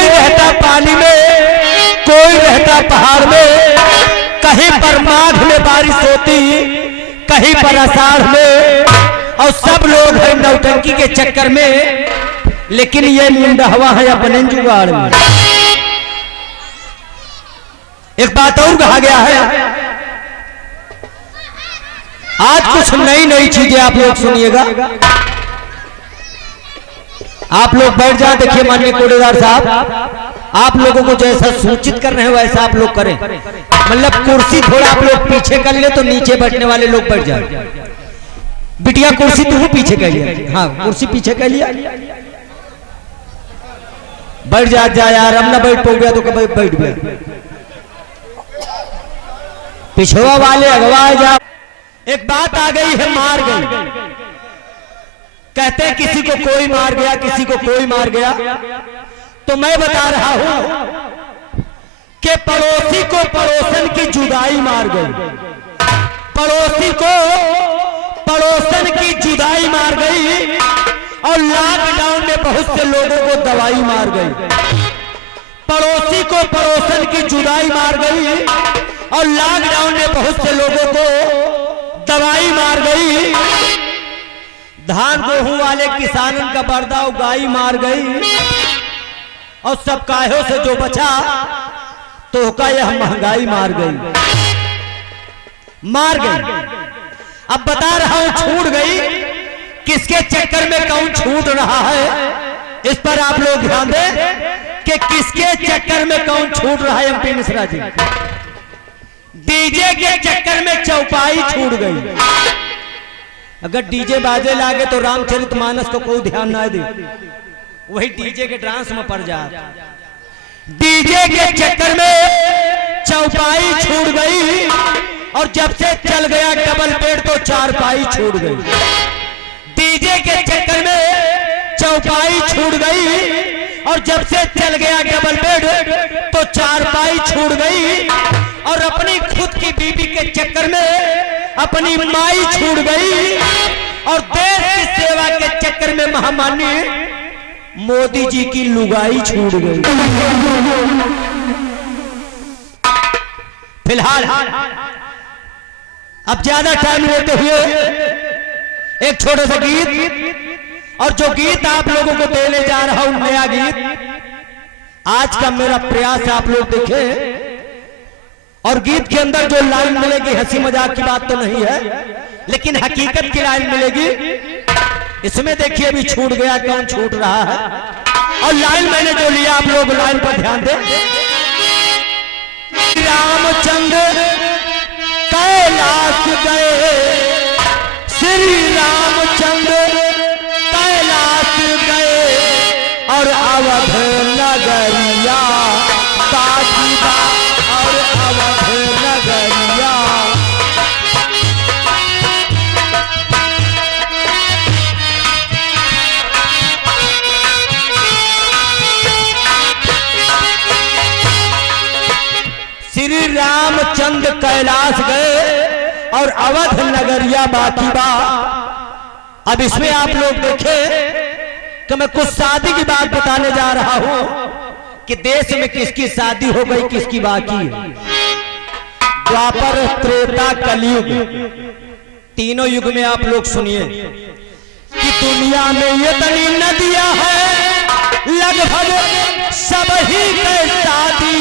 कोई रहता पानी में, कोई रहता पहाड़ में, कहीं पर माघ में बारिश होती, कहीं पर आषाढ़ में, और सब लोग हैं नौटंकी के चक्कर में, लेकिन ये मुंडहवा है अपने जुगाड़ में। एक बात और कहा गया है, आज कुछ नई नई चीजें आप लोग सुनिएगा। आप लोग बैठ जाए, देखिए माननीय कोडेदार साहब, आप लोगों को जैसा सूचित कर रहे हैं वैसा आप लोग करें। मतलब कुर्सी थोड़ा आप लोग पीछे कर ले तो नीचे बैठने वाले लोग बैठ जाए। बिटिया कुर्सी तू पीछे कर लिया, हाँ कुर्सी पीछे कर लिया, बैठ जा यार, अब ना बैठ पो गया तो कभी बैठ गया, पिछवा वाले अगवा जा। एक बात आ गई है, मार गई, कहते हैं किसी को कोई मार गया, किसी को कोई मार गया, तो मैं बता रहा हूं कि पड़ोसी को पड़ोसन की जुदाई मार गई, पड़ोसी को पड़ोसन की जुदाई मार गई, और लॉकडाउन में बहुत से लोगों को दवाई मार गई। पड़ोसी को पड़ोसन की जुदाई मार गई, और लॉकडाउन में बहुत से लोगों को दवाई मार गई। धान गेहूं वाले किसानों का बर्दा उगाई मार गई, और सब कायों से जो बचा तो का यह महंगाई मार गई, मार गई। अब बता रहा हूं छूट गई, किसके चक्कर में कौन छूट रहा है, इस पर आप लोग ध्यान दें कि किसके चक्कर में कौन छूट रहा है। एमपी मिश्रा जी, डीजे के चक्कर में चौपाई छूट गई। अगर डीजे बाजे लागे तो रामचरितमानस को कोई ध्यान ना दे, वही डीजे के डांस में पड़ जा। डीजे के चक्कर में चौपाई छूट गई, और जब से चल गया डबल बेड तो चारपाई छूट गई। डीजे के चक्कर में चौपाई छूट गई, और जब से चल गया डबल बेड तो चारपाई छूट गई। और अपनी खुद की बीबी के चक्कर में अपनी माई छूट गई, और देश की सेवा के चक्कर में महामान्य मोदी जी की लुगाई छूट गई। फिलहाल अब ज्यादा टाइम लेते हुए एक छोटा सा गीत, और जो गीत आप लोगों को देने जा रहा हूं नया गीत, आज का मेरा प्रयास आप लोग देखें। और गीत के अंदर जो लाइन मिलेगी हंसी मजाक की बात तो नहीं है, लेकिन हकीकत की लाइन मिलेगी। इसमें देखिए अभी छूट गया कौन छूट रहा है, और लाइन मैंने जो लिया आप लोग लाइन पर ध्यान दें। रामचंद्र कैलाश गए, श्री रामचंद्र कैलाश गए, और अवध नगरिया बाकी बा, और अवध नगरिया। श्री रामचंद्र कैलाश गए, और अवध नगरिया बाकी बा। अब इसमें आप लोग देखें कि मैं कुछ शादी की बात बताने जा रहा हूं कि देश में किसकी शादी हो गई, किसकी बाकी है। द्वापर, त्रेता, कलयुग, तीनों युग में आप लोग सुनिए कि दुनिया में ये इतनी नदियां हैं, लगभग सब ही के शादी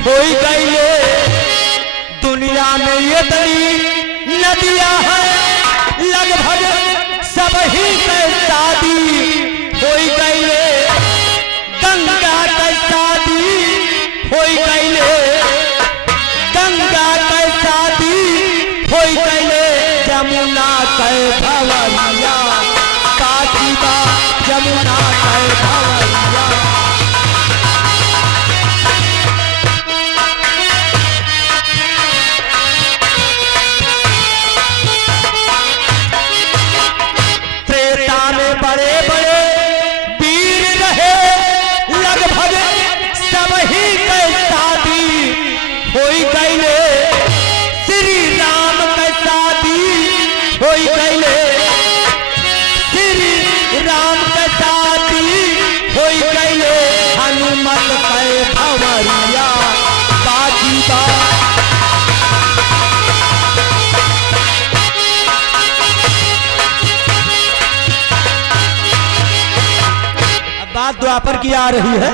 हो गई। दुनिया में ये इतनी नदियां हैं, लगभग सब ही के शादी हो गई। गंगा की शादी हो गई, गंगा की शादी हो गई, जमुना के भवरिया बाकी बा, जमुना के भवरिया। त्रेता में बड़े बड़े वीर द्वापर की आ रही है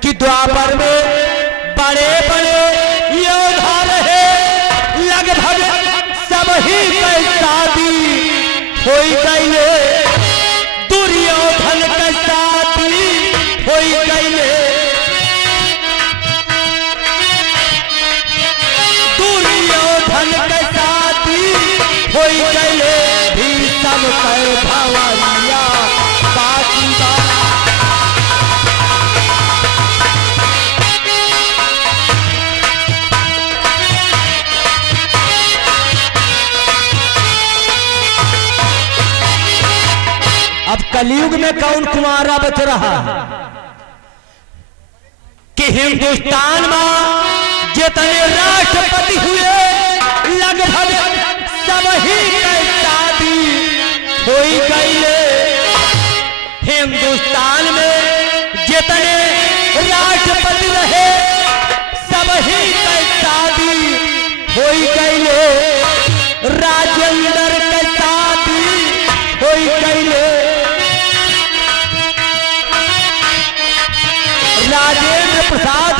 कि द्वापर में बड़े बड़े योद्धा रहे, लगभग सब ही के शादी होई गईले, दुर्योधन के शादी होई गईले, दुर्योधन के शादी होई गईले, भीष्म के भंवरिया बाकी बा। अब कलयुग में कौन कुंवारा बच रहा है कि हिंदुस्तान में जितने राष्ट्रपति हुए लगभग सब ही की शादी होई गईले, हिंदुस्तान में जितने राष्ट्रपति रहे सब ही की शादी होई गईले, राजेंद्र की शादी होई गईले, राजेंद्र प्रसाद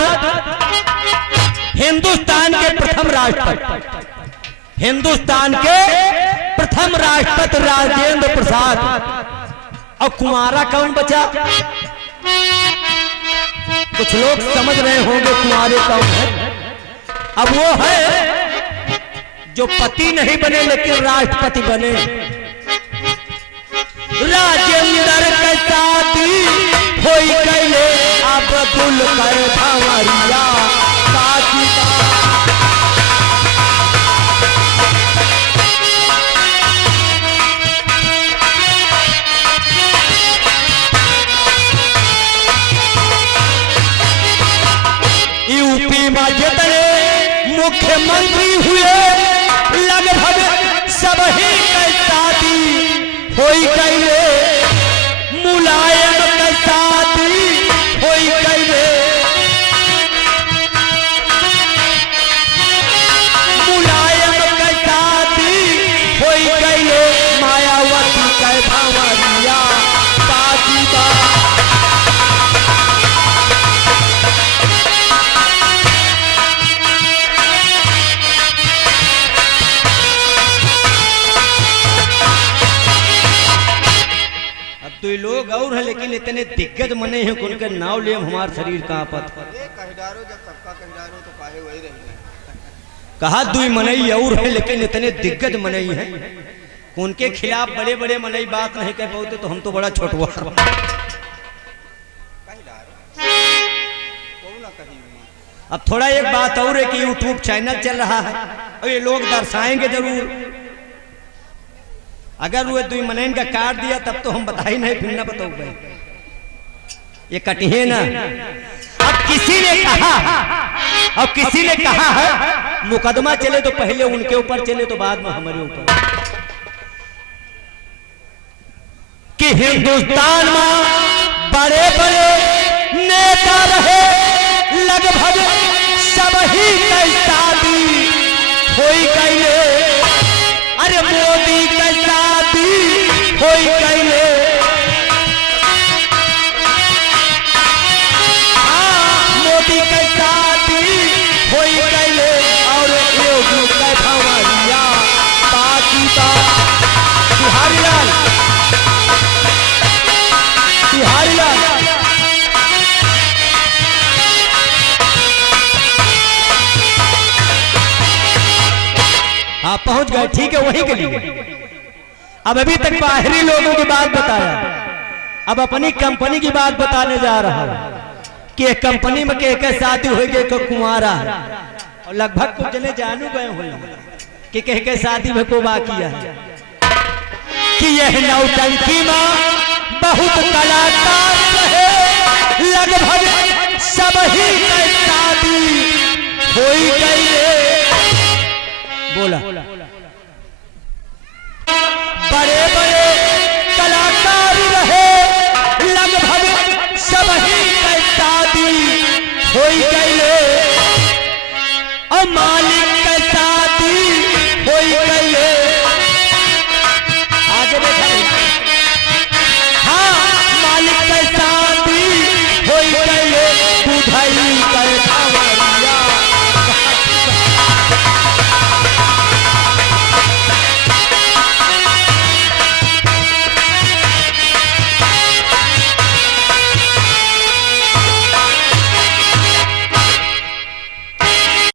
हिंदुस्तान के प्रथम राष्ट्रपति, हिंदुस्तान के प्रथम राष्ट्रपति राजेंद्र प्रसाद। और कुंवारा कौन बचा? कुछ लोग समझ रहे होंगे कुंवारे कौन है। अब वो है जो पति नहीं बने लेकिन राष्ट्रपति बने। राजेंद्र के शादी होई गईले, अब्दुल के भंवरिया बाकी बा। यूपी में जितने मुख्यमंत्री हुए लगभग सब ही की शादी होई गईले, मुलायम की शादी होई गईले, मुलायम की शादी होई गईले, मायावती के भंवरिया बाकी बा। तो ये लोग और हैं लेकिन इतने दिग्गज मने हैं कि उनके नाव ले हमारा शरीर कांपत। कहा दुई मनई और है लेकिन इतने दिग्गज मनई हैं, उनके खिलाफ बड़े बड़े मनई बात नहीं कह पाते तो हम तो बड़ा छोटवा। अब थोड़ा एक बात और है कि यूट्यूब चैनल चल रहा है और ये लोग दर्शाएंगे जरूर। अगर वो दुई मनैन का काट दिया तब तो हम बता ही नहीं, फिर ना बताओ भाई ये कटिए ना। अब किसी ने कहा, अब किसी ने कहा है मुकदमा चले तो पहले उनके ऊपर चले तो बाद में हमारे ऊपर, कि हिंदुस्तान में बड़े बड़े नेता रहे लगभग सब ही की शादी होई गईले, अरे मोदी की शादी होई गईले, मोदी की शादी होई गईले, और योगी के भंवरिया बाकी बा। बिहारी लाल, बिहारी लाल आप पहुंच गए, ठीक है वहीं के लिए। अब अभी तक बाहरी लोगों की बात बताया, अब अपनी कंपनी की बात बताने जा रहा हूं कि एक कंपनी में के शादी हो गई को कुंवारा और लगभग कुछ जने जानू गए हो कि के शादी में को बाकी है कि यह नौटंकी में बहुत कलाकार रहे, लगभग सब ही की शादी होई गई। बोला बड़े बड़े कलाकार रहे लगभग सब ही की शादी होई गई और मालिक